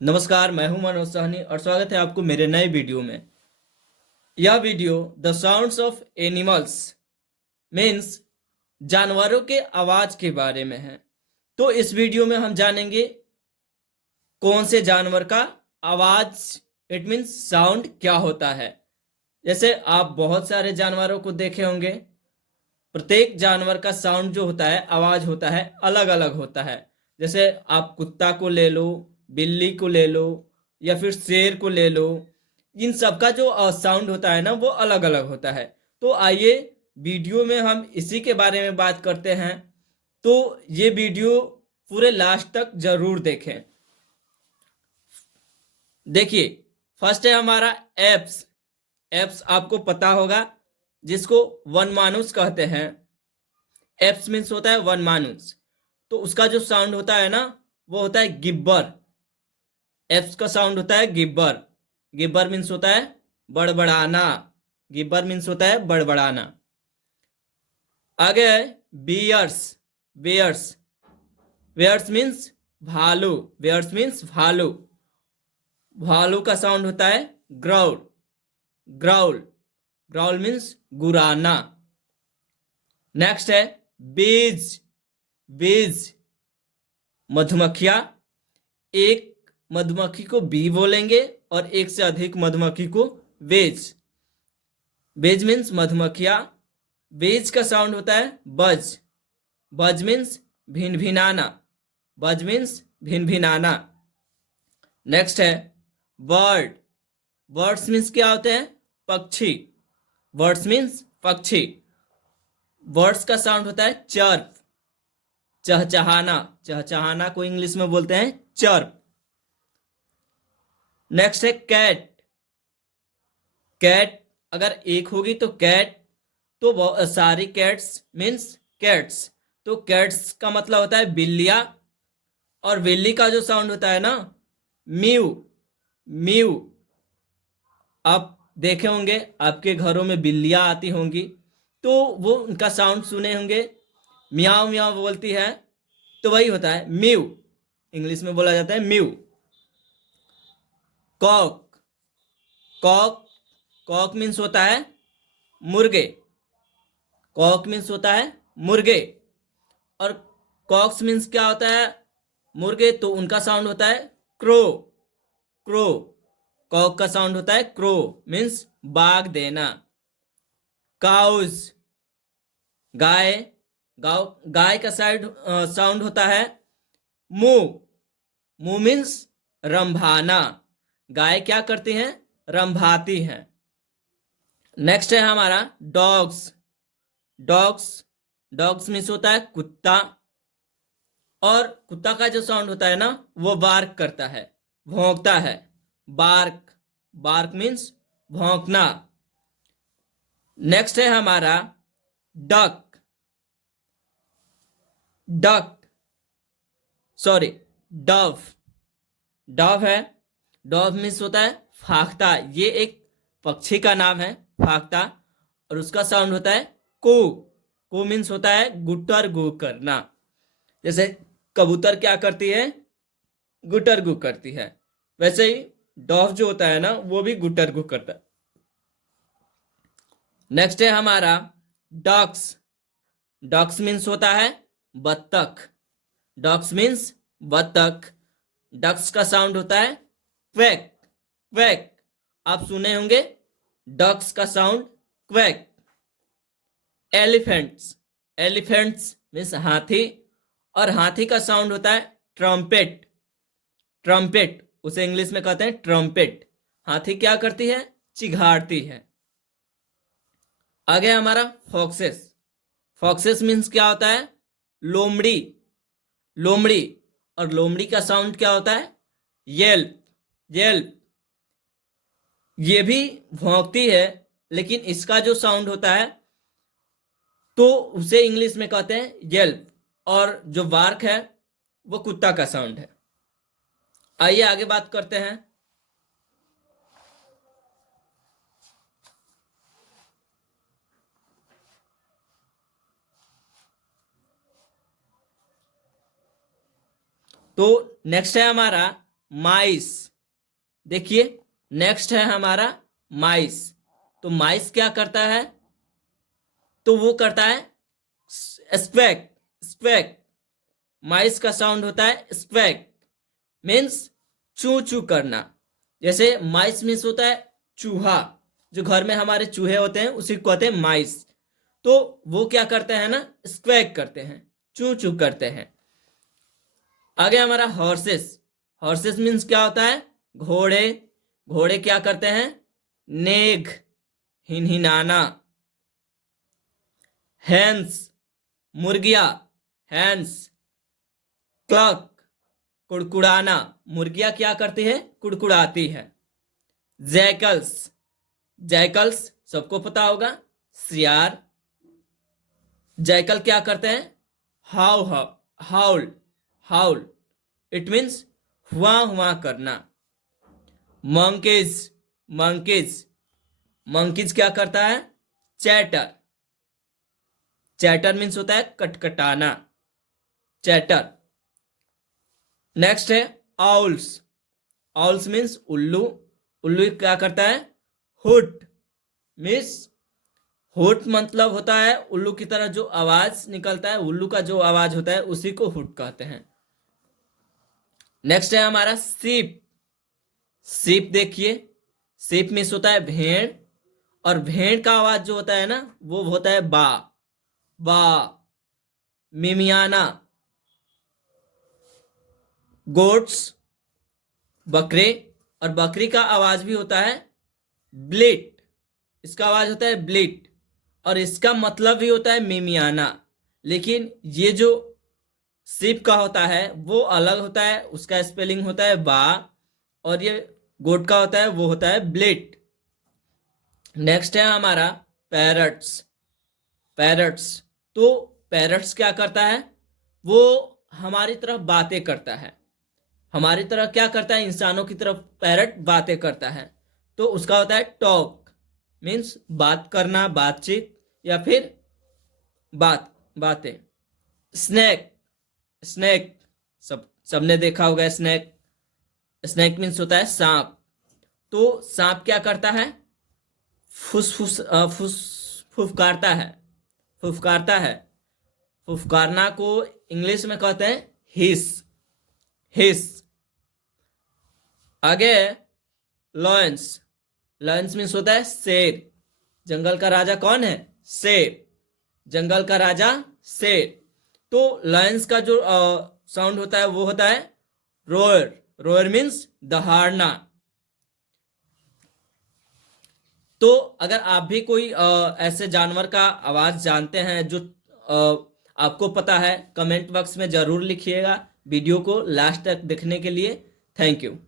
नमस्कार, मैं हूं मनोज सहनी और स्वागत है आपको मेरे नए वीडियो में। यह video the sounds of animals means जानवरों के आवाज के बारे में है। तो इस वीडियो में हम जानेंगे कौन से जानवर का आवाज इट मीन्स साउंड क्या होता है। जैसे आप बहुत सारे जानवरों को देखे होंगे, प्रत्येक जानवर का साउंड जो होता है, आवाज होता है, अलग अलग होता है। जैसे आप कुत्ता को ले लो, बिल्ली को ले लो या फिर शेर को ले लो, इन सब का जो साउंड होता है ना वो अलग अलग होता है। तो आइए वीडियो में हम इसी के बारे में बात करते हैं। तो ये वीडियो पूरे लास्ट तक जरूर देखें। देखिए, फर्स्ट है हमारा एप्स। एप्स आपको पता होगा, जिसको वन मानुस कहते हैं। एप्स मीन्स होता है वन मानुस। तो उसका जो साउंड होता है ना वो होता है गिब्बर। एप्स का साउंड होता है गिब्बर। गिब्बर मीन्स होता है बड़बड़ाना। गिब्बर मीन्स होता है बड़बड़ाना। आगे है बियर्स। बियर्स, बियर्स मीन्स भालू। बियर्स मीन्स भालू। भालू का साउंड होता है ग्राउल। ग्राउल, ग्राउल मीन्स गुराना। नेक्स्ट है बीज। बीज, मधुमक्खियां एक मधुमक्खी को बी बोलेंगे और एक से अधिक मधुमक्खी को बेज। बेज मीन्स मधुमक्खियां। बेज का साउंड होता है बज। बज मीन्स भिन भिनाना। बज मीन्स भिन भिनाना। नेक्स्ट है बर्ड। बर्ड्स मीन्स क्या होते हैं? पक्षी। बर्ड्स मीन्स पक्षी। बर्ड्स का साउंड होता है चर्प। चहचहाना। चहचहाना को इंग्लिश में बोलते हैं चर्प। नेक्स्ट है कैट। कैट अगर एक होगी तो कैट, तो सारी कैट्स मीन्स कैट्स। तो कैट्स का मतलब होता है बिल्लियां। और बिल्ली का जो साउंड होता है ना, म्यू। म्यू, आप देखे होंगे आपके घरों में बिल्लियां आती होंगी, तो वो उनका साउंड सुने होंगे, मियाव मियाव बोलती है, तो वही होता है म्यू। इंग्लिश में बोला जाता है mew. Cock. Cock, cock means होता है मुर्गे। कॉक मीन्स होता है मुर्गे। और कॉक्स मीन्स क्या होता है? मुर्गे। तो उनका साउंड होता है क्रो। क्रो, कॉक का साउंड होता है क्रो मीन्स बाग देना। काउज, गाय। गाय, गाय का साउंड होता है मू। मू मीन्स रंभाना। गाय क्या करती हैं? रंभाती हैं। नेक्स्ट है हमारा डॉग्स। डॉग्स, डॉग्स मीन्स होता है कुत्ता। और कुत्ता का जो साउंड होता है ना वो बार्क करता है, भौंकता है। बार्क, बार्क मीन्स भौंकना। नेक्स्ट है हमारा duck. Duck, sorry, dove. Dove है, डव मीन्स होता है फाख्ता। ये एक पक्षी का नाम है, फाख्ता। और उसका साउंड होता है कू। कू मीन्स होता है गुटर गु करना। जैसे कबूतर क्या करती है? गुटर गु करती है। वैसे ही डॉव जो होता है ना वो भी गुटर गु करता है। नेक्स्ट है हमारा डक्स। डक्स मीन्स होता है बत्तख। डक्स मीन्स बत्तख। डक्स का साउंड होता है क्वैक। क्वैक, आप सुने होंगे डक्स का sound quack. Elephants. Elephants means हाथी। और हाथी का साउंड होता है ट्रम्पेट। ट्रम्पेट, उसे इंग्लिश में कहते हैं ट्रम्पेट। हाथी क्या करती है? चिघाड़ती है। आगे हमारा फॉक्सेस। फॉक्सेस मीन्स क्या होता है? लोमड़ी। लोमड़ी, और लोमड़ी का साउंड क्या होता है? येल्प। येल्प, ये भी भौंकती है, लेकिन इसका जो साउंड होता है तो उसे इंग्लिश में कहते हैं येल्प। और जो बार्क है वो कुत्ता का साउंड है। आइए आगे बात करते हैं। तो नेक्स्ट है हमारा माइस। देखिए नेक्स्ट है हमारा माइस। तो माइस क्या करता है? तो वो करता है स्क्वैक। स्क्वैक, माइस का साउंड होता है स्क्वैक, मीन्स चू चू करना। जैसे माइस मीन्स होता है चूहा, जो घर में हमारे चूहे होते हैं उसी को कहते हैं माइस। तो वो क्या करते हैं ना, स्क्वैक करते हैं, चू चू करते हैं। आगे हमारा हॉर्सेस। हॉर्सेस मीन्स क्या होता है? घोड़े। घोड़े क्या करते हैं? नेग, हिनहिनाना। Hence, मुर्गिया, hence. क्लक, कुड़कुड़ाना। मुर्गियां क्या करती है? कुड़कुड़ाती है। जैकल्स, जैकल्स सबको पता होगा, सियार। जैकल क्या करते हैं? How how, howl, howl. It means हुआ हुआ करना। Monkeys, monkeys. मंकीज क्या करता है? चैटर। चैटर मीन्स होता है कटकटाना, चैटर। नेक्स्ट है आउल्स। आउल्स मीन्स उल्लू। उल्लू क्या करता है? हुट। मीन्स हुट मतलब होता है उल्लू की तरह जो आवाज निकलता है, उल्लू का जो आवाज होता है उसी को हुट कहते हैं। नेक्स्ट है हमारा सीप। सीप देखिए, सीप मीन्स होता है भेड़, और भेड़ का आवाज जो होता है ना वो होता है बा, बा। मिमियाना। गोट्स, बकरे, और बकरी का आवाज भी होता है ब्लिट। इसका आवाज होता है ब्लिट, और इसका मतलब भी होता है मिमियाना। लेकिन ये जो सिप का होता है वो अलग होता है, उसका स्पेलिंग होता है बा, और ये गोट का होता है वो होता है ब्लिट। नेक्स्ट है हमारा पैरट्स। पैरट्स, तो पैरट्स क्या करता है? वो हमारी तरफ बातें करता है। हमारी तरह क्या करता है? इंसानों की तरफ पैरट बातें करता है। तो उसका होता है टॉक, मीन्स बात करना, बातचीत, या फिर बातें। स्नैक, स्नैक सबने देखा होगा स्नैक। स्नैक मीन्स होता है सांप। तो सांप क्या करता है? फुस फुफकारता है, फुफकारता है। फुफकारना को इंग्लिश में कहते हैं हिस, हिस। आगे लॉयंस। लॉयंस मीन्स होता है शेर। जंगल का राजा कौन है? शेर। जंगल का राजा शेर। तो लॉयंस का जो साउंड होता है वो होता है रोयर। रोयर मीन्स दहाड़ना। तो अगर आप भी कोई ऐसे जानवर का आवाज जानते हैं जो आपको पता है, कमेंट बॉक्स में जरूर लिखिएगा। वीडियो को लास्ट तक देखने के लिए थैंक यू।